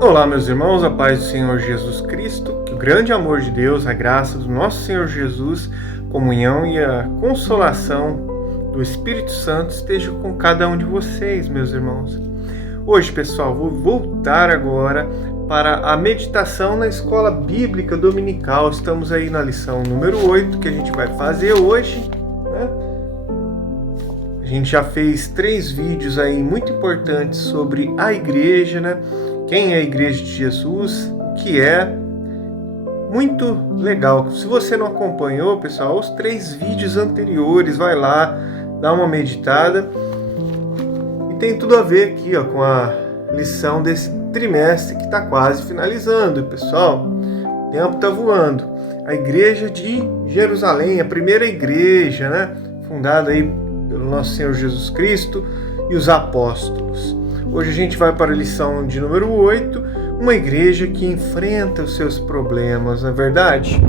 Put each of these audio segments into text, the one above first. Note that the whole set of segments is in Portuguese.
Olá, meus irmãos, a paz do Senhor Jesus Cristo, que o grande amor de Deus, a graça do nosso Senhor Jesus, comunhão e a consolação do Espírito Santo esteja com cada um de vocês, meus irmãos. Hoje, pessoal, vou voltar agora para a meditação na escola bíblica dominical. Estamos aí na lição número 8 que a gente vai fazer hoje, né? A gente já fez 3 vídeos aí muito importantes sobre a igreja, né? Quem é a igreja de Jesus, o que é. Muito legal. Se você não acompanhou, pessoal, os 3 vídeos anteriores, vai lá, dá uma meditada. E tem tudo a ver aqui, ó, com a lição desse trimestre que está quase finalizando, pessoal. O tempo está voando. A igreja de Jerusalém, a primeira igreja, né? Fundada aí pelo nosso Senhor Jesus Cristo e os apóstolos. Hoje a gente vai para a lição de número 8, uma igreja que enfrenta os seus problemas, não é verdade?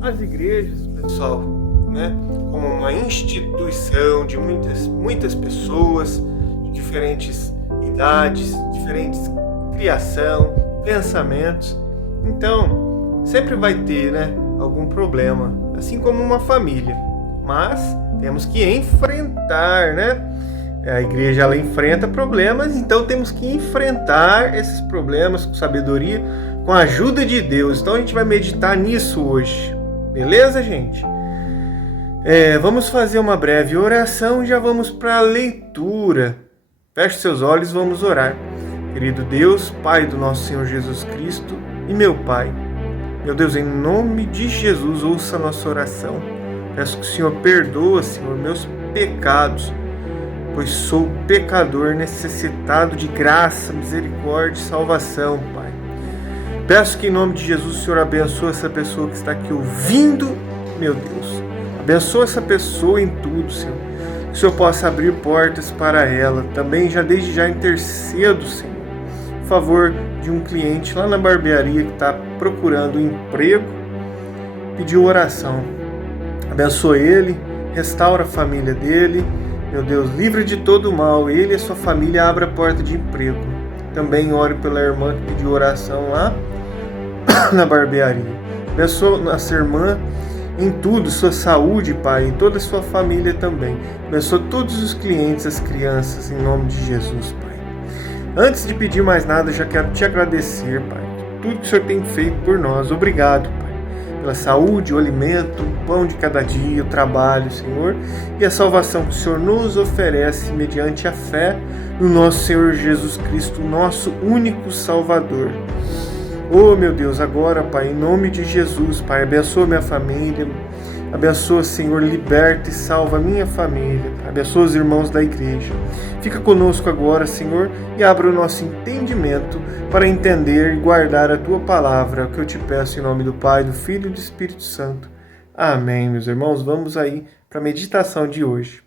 As igrejas, pessoal, né, como uma instituição de muitas pessoas, de diferentes idades, diferentes criação, pensamentos, então sempre vai ter, né, algum problema, assim como uma família, mas temos que enfrentar, né? A igreja ela enfrenta problemas, então temos que enfrentar esses problemas com sabedoria, com a ajuda de Deus. Então a gente vai meditar nisso hoje, beleza, gente? Vamos fazer uma breve oração e já vamos para a leitura. Feche seus olhos, vamos orar. Querido Deus, Pai do nosso Senhor Jesus Cristo e meu Pai, meu Deus, em nome de Jesus, ouça a nossa oração. Peço que o Senhor perdoa, Senhor, meus pecados, pois sou pecador necessitado de graça, misericórdia e salvação, Pai. Peço que em nome de Jesus o Senhor abençoe essa pessoa que está aqui ouvindo, meu Deus. Abençoa essa pessoa em tudo, Senhor. Que o Senhor possa abrir portas para ela. Também desde já intercedo, Senhor, em favor de um cliente lá na barbearia que está procurando um emprego, pediu oração. Abençoa ele, restaura a família dele. Meu Deus, livre de todo o mal, ele e a sua família abra a porta de emprego. Também ore pela irmã que pediu oração lá na barbearia. Abençoa nossa irmã em tudo, sua saúde, Pai, e toda a sua família também. Abençoa todos os clientes, as crianças, em nome de Jesus, Pai. Antes de pedir mais nada, já quero te agradecer, Pai, tudo que o Senhor tem feito por nós. Obrigado, Pai, pela saúde, o alimento, o pão de cada dia, o trabalho, Senhor, e a salvação que o Senhor nos oferece mediante a fé no nosso Senhor Jesus Cristo, nosso único Salvador. Oh, meu Deus, agora, Pai, em nome de Jesus, Pai, abençoa minha família, abençoa, Senhor, liberta e salva a minha família, abençoa os irmãos da igreja. Fica conosco agora, Senhor, e abra o nosso entendimento para entender e guardar a Tua palavra, que eu te peço em nome do Pai, do Filho e do Espírito Santo. Amém, meus irmãos. Vamos aí para a meditação de hoje.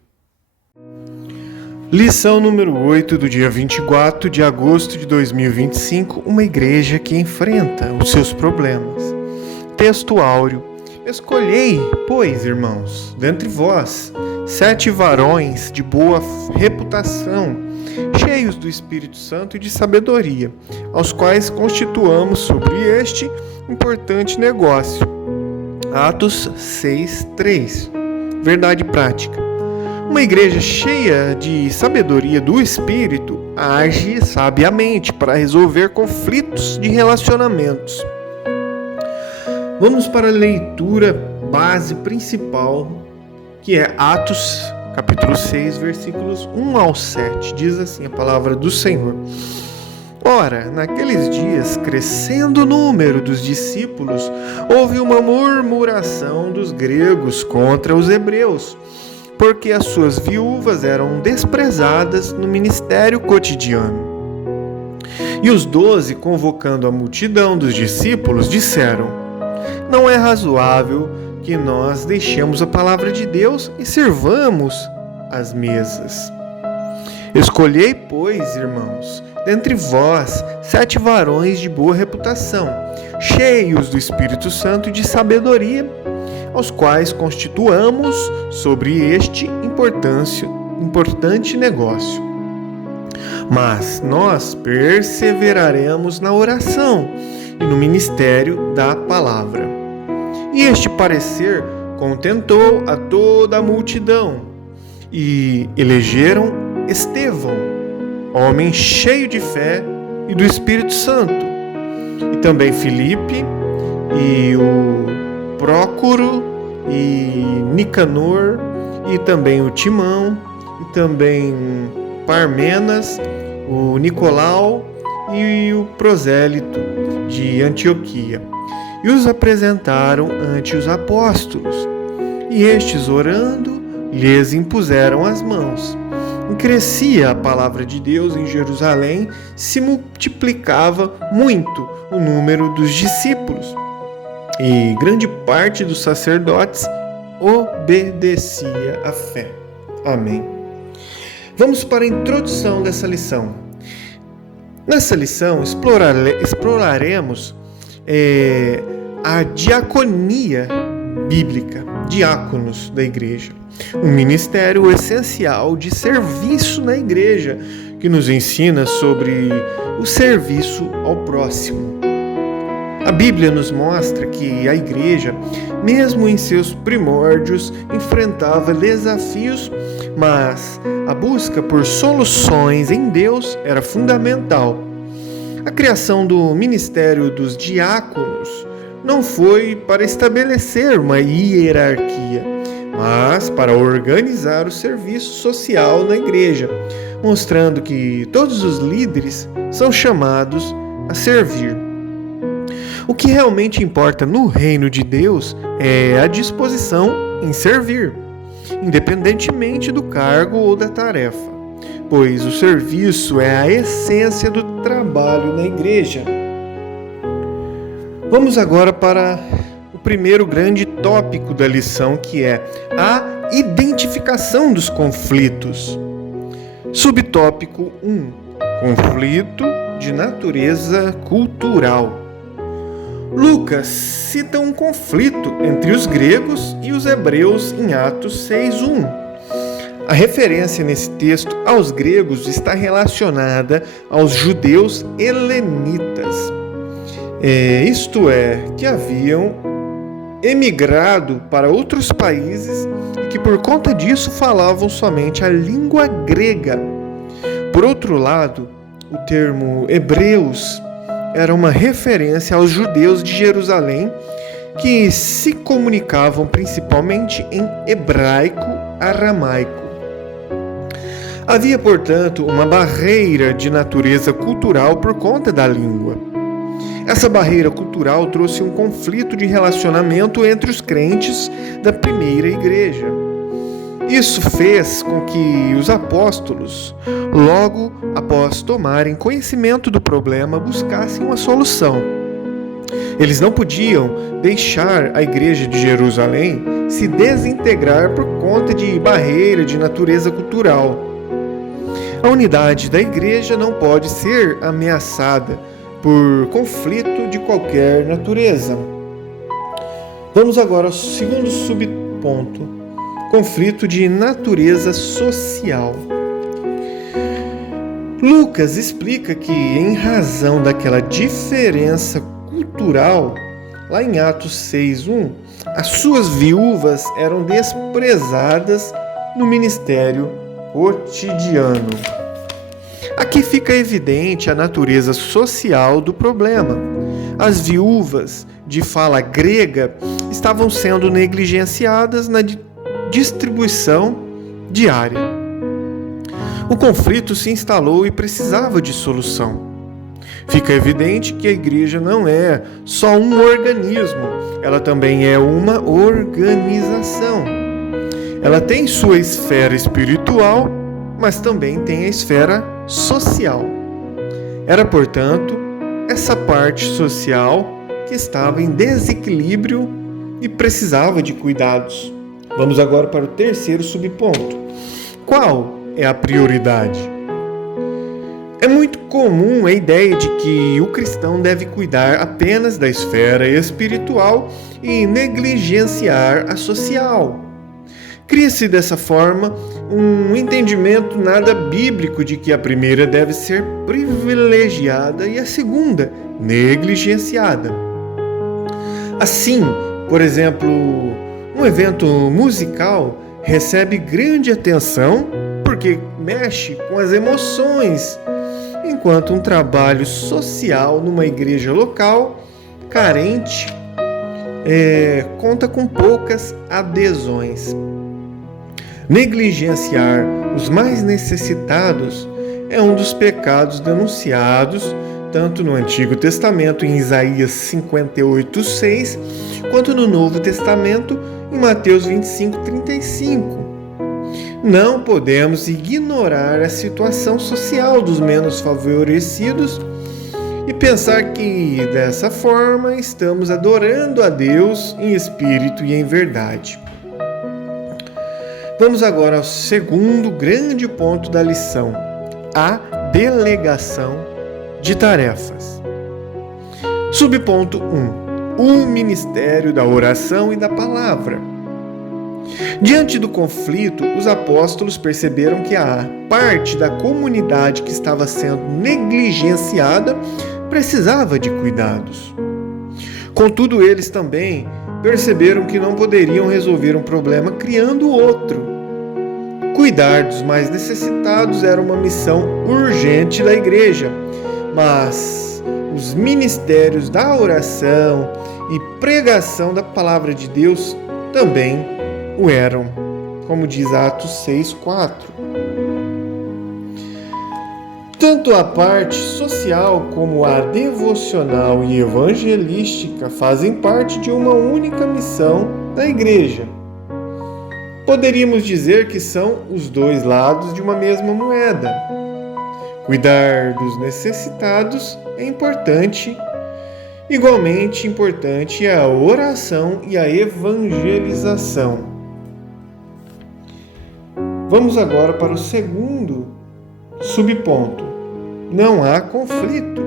Lição número 8 do dia 24 de agosto de 2025, uma igreja que enfrenta os seus problemas. Texto áureo. Escolhei, pois, irmãos, dentre vós, 7 varões de boa reputação, cheios do Espírito Santo e de sabedoria, aos quais constituamos sobre este importante negócio. Atos 6:3. Verdade prática. Uma igreja cheia de sabedoria do Espírito age sabiamente para resolver conflitos de relacionamentos. Vamos para a leitura base principal, que é Atos, capítulo 6, versículos 1 ao 7. Diz assim a palavra do Senhor. Ora, naqueles dias, crescendo o número dos discípulos, houve uma murmuração dos gregos contra os hebreus, porque as suas viúvas eram desprezadas no ministério cotidiano. E os 12, convocando a multidão dos discípulos, disseram: não é razoável que nós deixemos a palavra de Deus e sirvamos as mesas. Escolhei, pois, irmãos, dentre vós 7 varões de boa reputação, cheios do Espírito Santo e de sabedoria, aos quais constituamos sobre este importante negócio. mas nós perseveraremos na oração e no ministério da palavra. E este parecer contentou a toda a multidão, e elegeram Estevão, homem cheio de fé e do Espírito Santo, e também Filipe, e o Prócoro, e Nicanor, e também o Timão, e também Parmenas, o Nicolau e o prosélito de Antioquia, e os apresentaram ante os apóstolos. E estes, orando, lhes impuseram as mãos. E crescia a palavra de Deus em Jerusalém, se multiplicava muito o número dos discípulos, e grande parte dos sacerdotes obedecia à fé. Amém. Vamos para a introdução dessa lição. Nessa lição, exploraremos a diaconia bíblica, diáconos da igreja, um ministério essencial de serviço na igreja, que nos ensina sobre o serviço ao próximo. A Bíblia nos mostra que a igreja, mesmo em seus primórdios, enfrentava desafios, mas a busca por soluções em Deus era fundamental. A criação do ministério dos diáconos não foi para estabelecer uma hierarquia, mas para organizar o serviço social na igreja, mostrando que todos os líderes são chamados a servir. O que realmente importa no reino de Deus é a disposição em servir, independentemente do cargo ou da tarefa, pois o serviço é a essência do trabalho na igreja. Vamos agora para o primeiro grande tópico da lição, que é a identificação dos conflitos. Subtópico 1. Conflito de natureza cultural. Lucas cita um conflito entre os gregos e os hebreus em Atos 6:1. A referência nesse texto aos gregos está relacionada aos judeus helenitas, isto é, que haviam emigrado para outros países e que por conta disso falavam somente a língua grega. Por outro lado, o termo hebreus era uma referência aos judeus de Jerusalém, que se comunicavam principalmente em hebraico-aramaico. Havia, portanto, uma barreira de natureza cultural por conta da língua. Essa barreira cultural trouxe um conflito de relacionamento entre os crentes da primeira igreja. Isso fez com que os apóstolos, logo após tomarem conhecimento do problema, buscassem uma solução. Eles não podiam deixar a igreja de Jerusalém se desintegrar por conta de barreira de natureza cultural. A unidade da igreja não pode ser ameaçada por conflito de qualquer natureza. Vamos agora ao segundo subponto. Conflito de natureza social. Lucas explica que, em razão daquela diferença cultural, lá em Atos 6:1, as suas viúvas eram desprezadas no ministério cotidiano. Aqui fica evidente a natureza social do problema. As viúvas de fala grega estavam sendo negligenciadas na distribuição diária. O conflito se instalou e precisava de solução. Fica evidente que a igreja não é só um organismo, ela também é uma organização. Ela tem sua esfera espiritual, mas também tem a esfera social. Era, portanto, essa parte social que estava em desequilíbrio e precisava de cuidados. Vamos agora para o terceiro subponto. Qual é a prioridade? É muito comum a ideia de que o cristão deve cuidar apenas da esfera espiritual e negligenciar a social. Cria-se dessa forma um entendimento nada bíblico de que a primeira deve ser privilegiada e a segunda negligenciada. Assim, por exemplo, um evento musical recebe grande atenção porque mexe com as emoções, enquanto um trabalho social numa igreja local carente conta com poucas adesões. Negligenciar os mais necessitados é um dos pecados denunciados tanto no Antigo Testamento, em Isaías 58:6, quanto no Novo Testamento, em Mateus 25:35. Não podemos ignorar a situação social dos menos favorecidos e pensar que, dessa forma, estamos adorando a Deus em espírito e em verdade. Vamos agora ao segundo grande ponto da lição: a delegação de tarefas. Subponto 1. O ministério da oração e da palavra. Diante do conflito, os apóstolos perceberam que a parte da comunidade que estava sendo negligenciada precisava de cuidados. Contudo, eles também perceberam que não poderiam resolver um problema criando outro. Cuidar dos mais necessitados era uma missão urgente da igreja, mas os ministérios da oração e pregação da palavra de Deus também o eram, como diz Atos 6:4. Tanto a parte social como a devocional e evangelística fazem parte de uma única missão da igreja. Poderíamos dizer que são os dois lados de uma mesma moeda. Cuidar dos necessitados é importante. Igualmente importante é a oração e a evangelização. Vamos agora para o segundo subponto. Não há conflito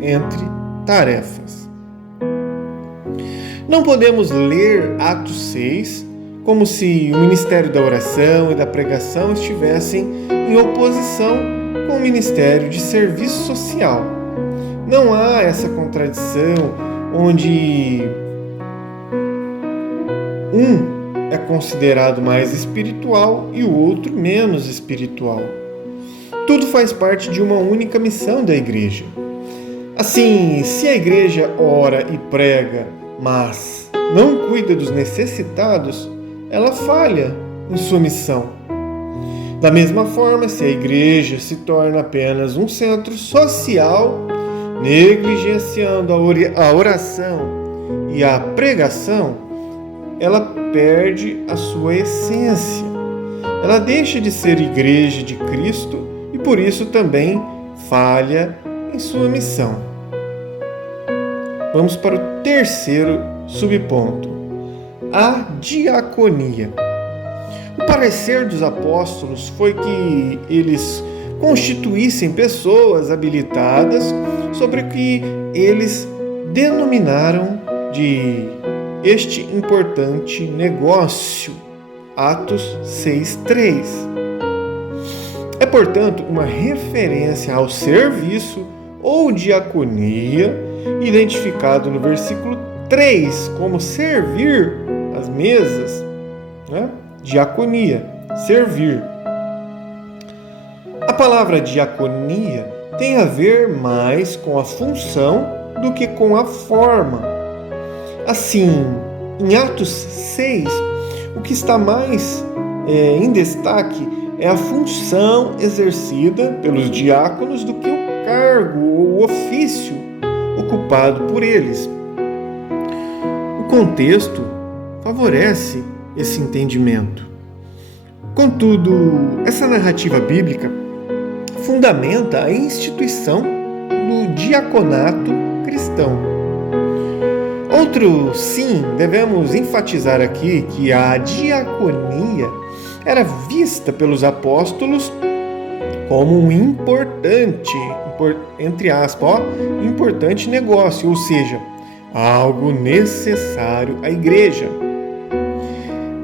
entre tarefas. Não podemos ler Atos 6 como se o ministério da oração e da pregação estivessem em oposição com o ministério de serviço social. Não há essa contradição onde um é considerado mais espiritual e o outro menos espiritual. Tudo faz parte de uma única missão da igreja. Assim, se a igreja ora e prega, mas não cuida dos necessitados, ela falha em sua missão. Da mesma forma, se a igreja se torna apenas um centro social, negligenciando a oração e a pregação, ela perde a sua essência. Ela deixa de ser igreja de Cristo e por isso também falha em sua missão. Vamos para o terceiro subponto: a diaconia. O parecer dos apóstolos foi que eles constituíssem pessoas habilitadas sobre o que eles denominaram de este importante negócio. Atos 6:3. É, portanto, uma referência ao serviço ou diaconia, identificado no versículo 3 como servir as mesas, né? Diaconia, servir. A palavra diaconia tem a ver mais com a função do que com a forma. Assim, em Atos 6, o que está mais em destaque é a função exercida pelos diáconos do que o cargo ou o ofício ocupado por eles. O contexto favorece esse entendimento. Contudo, essa narrativa bíblica fundamenta a instituição do diaconato cristão. Outro sim, devemos enfatizar aqui que a diaconia era vista pelos apóstolos como um importante, entre aspas, importante negócio, ou seja, algo necessário à igreja.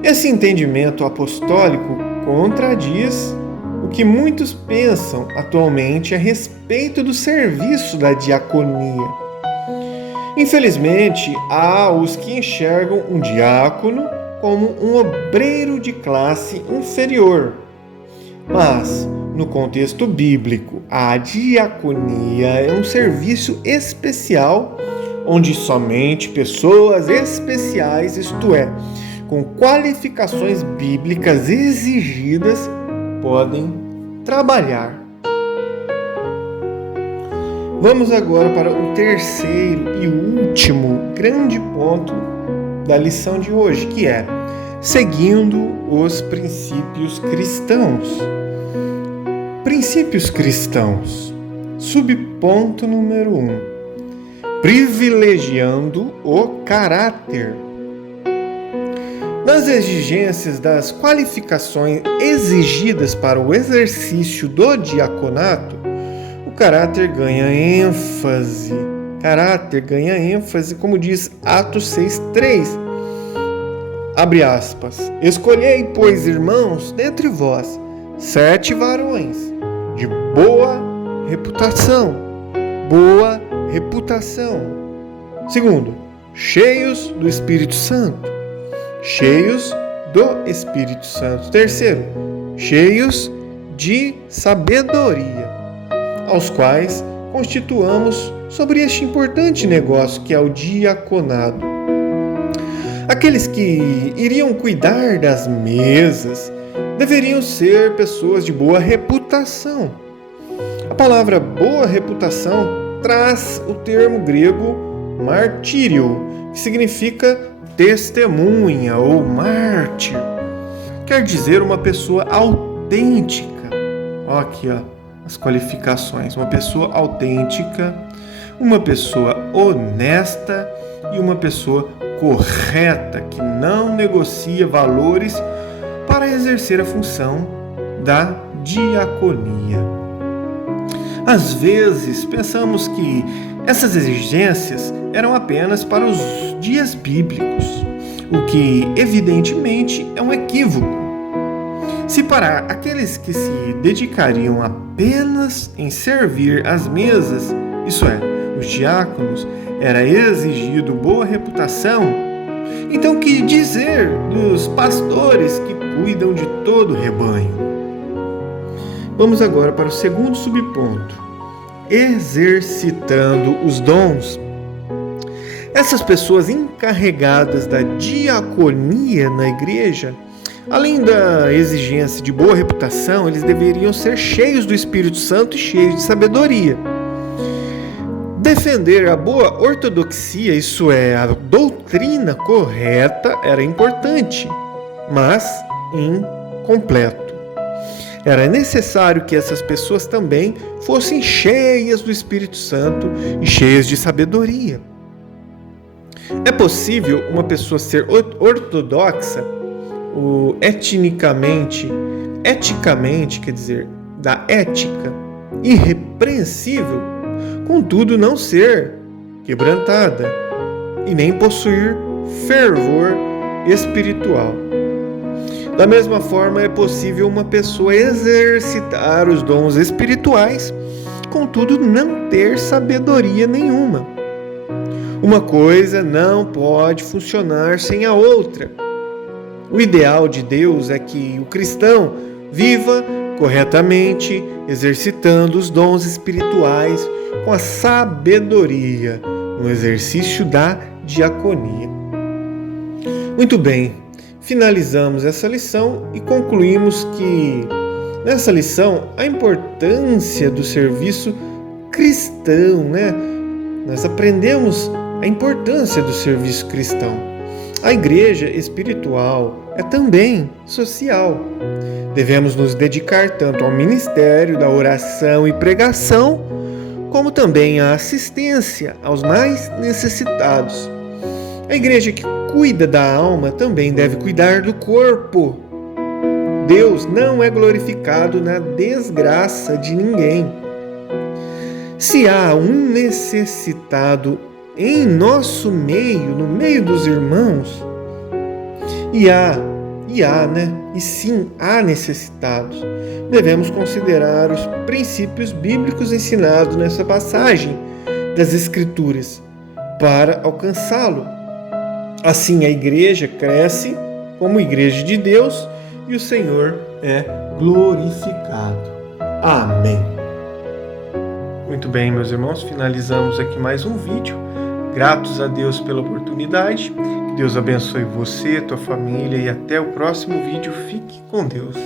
Esse entendimento apostólico contradiz o que muitos pensam atualmente a respeito do serviço da diaconia. Infelizmente, há os que enxergam um diácono como um obreiro de classe inferior. Mas, no contexto bíblico, a diaconia é um serviço especial onde somente pessoas especiais, isto é, com qualificações bíblicas exigidas, podem trabalhar. Vamos agora para o terceiro e último grande ponto da lição de hoje, que é seguindo os princípios cristãos. Princípios cristãos. Subponto número 1. Privilegiando o caráter. Nas exigências das qualificações exigidas para o exercício do diaconato, o caráter ganha ênfase. Como diz Atos 6:3. Abre aspas. Escolhei, pois, irmãos, dentre vós, 7 varões de boa reputação. Segundo, cheios do Espírito Santo. Terceiro, cheios de sabedoria, aos quais constituamos sobre este importante negócio que é o diaconado. Aqueles que iriam cuidar das mesas deveriam ser pessoas de boa reputação. A palavra boa reputação traz o termo grego martírio, que significa testemunha ou mártir. Quer dizer uma pessoa autêntica. Olha aqui, as qualificações. Uma pessoa autêntica, uma pessoa honesta e uma pessoa correta, que não negocia valores para exercer a função da diaconia. Às vezes, pensamos que essas exigências eram apenas para os dias bíblicos, o que evidentemente é um equívoco. Se para aqueles que se dedicariam apenas em servir as mesas, isso é, os diáconos, era exigido boa reputação, então que dizer dos pastores que cuidam de todo o rebanho? Vamos agora para o segundo subponto: exercitando os dons. Essas pessoas encarregadas da diaconia na igreja, além da exigência de boa reputação, eles deveriam ser cheios do Espírito Santo e cheios de sabedoria. Defender a boa ortodoxia, isso é, a doutrina correta, era importante, mas incompleto. Era necessário que essas pessoas também fossem cheias do Espírito Santo e cheias de sabedoria. É possível uma pessoa ser ortodoxa, eticamente, quer dizer, da ética, irrepreensível, contudo não ser quebrantada e nem possuir fervor espiritual. Da mesma forma, é possível uma pessoa exercitar os dons espirituais, contudo não ter sabedoria nenhuma. Uma coisa não pode funcionar sem a outra. O ideal de Deus é que o cristão viva corretamente, exercitando os dons espirituais com a sabedoria no exercício da diaconia. Muito bem, finalizamos essa lição e concluímos que nessa lição a importância do serviço cristão, Nós aprendemos a importância do serviço cristão. A igreja espiritual é também social. Devemos nos dedicar tanto ao ministério da oração e pregação, como também à assistência aos mais necessitados. A igreja que cuida da alma também deve cuidar do corpo. Deus não é glorificado na desgraça de ninguém. Se há um necessitado em nosso meio, no meio dos irmãos, e há E sim há necessitados. Devemos considerar os princípios bíblicos ensinados nessa passagem das Escrituras para alcançá-lo. Assim a igreja cresce como igreja de Deus e o Senhor é glorificado. Amém. Muito bem, meus irmãos, finalizamos aqui mais um vídeo. Gratos a Deus pela oportunidade. Que Deus abençoe você, tua família e até o próximo vídeo. Fique com Deus.